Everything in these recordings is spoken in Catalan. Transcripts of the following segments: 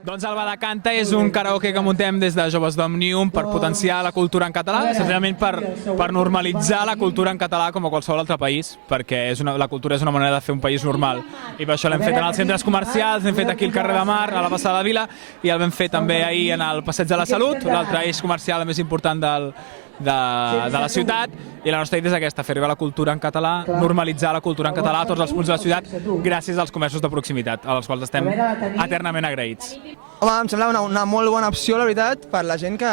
Doncs el Badacanta és un karaoke que muntem des de Joves d'Òmnium per potenciar la cultura en català, senzillament per normalitzar la cultura en català com a qualsevol altre país, perquè la cultura és una manera de fer un país normal. I per això l'hem fet en els centres comercials, l'hem fet aquí al carrer de Mar, a la plaça de la Vila, i el vam fer també ahir en el Passeig de la Salut, l'altre eix comercial més important de la ciutat, i la nostra idea és aquesta, fer arribar la cultura en català, normalitzar la cultura en català a tots els punts de la ciutat gràcies als comerços de proximitat, als quals estem eternament agraïts. Home, em sembla una molt bona opció, la veritat, per la gent que,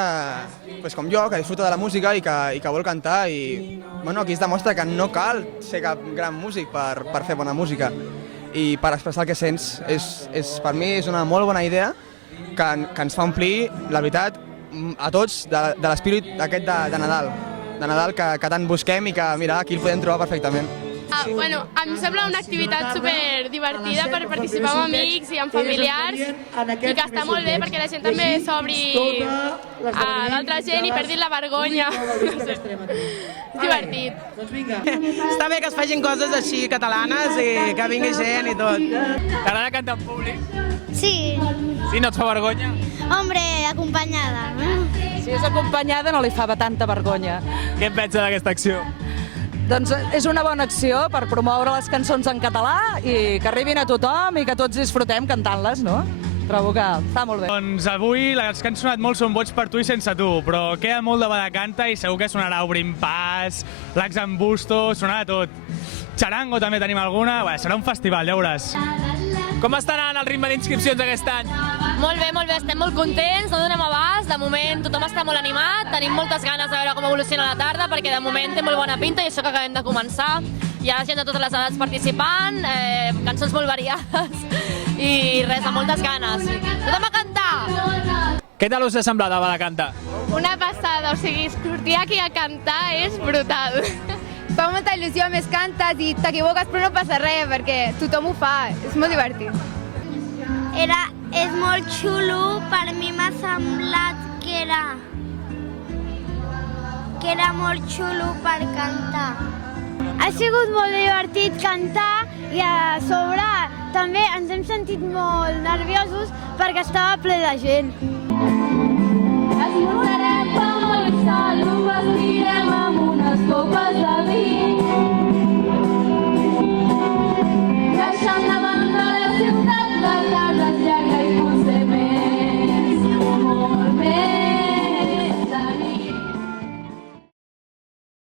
com jo, que disfruta de la música i que vol cantar. I aquí es demostra que no cal ser cap gran músic per fer bona música. I per expressar el que sents, per mi és una molt bona idea que ens fa omplir, la veritat, a tots de l'espírit aquest de Nadal que tant busquem i que, mira, aquí el podem trobar perfectament. Em sembla una activitat super divertida per participar amb amics i amb familiars i que està molt bé perquè la gent també s'obri a l'altra gent i perdi la vergonya. És divertit. Està bé que es facin coses així catalanes i que vingui gent i tot. T'agrada cantar en públic? Sí. Sí, no et fa vergonya? Hombre, acompanyada. Si és acompanyada no li fa tanta vergonya. Què en pensa d'aquesta acció? Doncs és una bona acció per promoure les cançons en català i que arribin a tothom i que tots disfrutem cantant-les, no? Trobo que està molt bé. Doncs avui les que han sonat molt són Boig per tu i Sense tu, però queda molt de Badacanta i segur que sonarà Obrim Pas, L'Axambusto, sonarà tot. Charango també tenim alguna, serà un festival, ja veuràs. Com està anant el ritme d'inscripcions aquest any? Molt bé, estem molt contents, no donem abast, de moment tothom està molt animat, tenim moltes ganes de veure com evoluciona la tarda perquè de moment té molt bona pinta i això que acabem de començar. Hi ha gent de totes les edats participant, cançons molt variades i res, amb moltes ganes. Tothom a cantar! Què tal us ha semblat el Badacanta? Una passada, o sigui, sortir aquí a cantar és brutal. Fa molta il·lusió, més cantes i t'equivoques però no passa res perquè tothom ho fa, és molt divertit. És molt xulo, per mi m'ha semblat que era molt xulo per cantar. Ha sigut molt divertit cantar i a sobre també ens hem sentit molt nerviosos perquè estava ple de gent. Esmorzarem pa molt sol, ho vestirem amb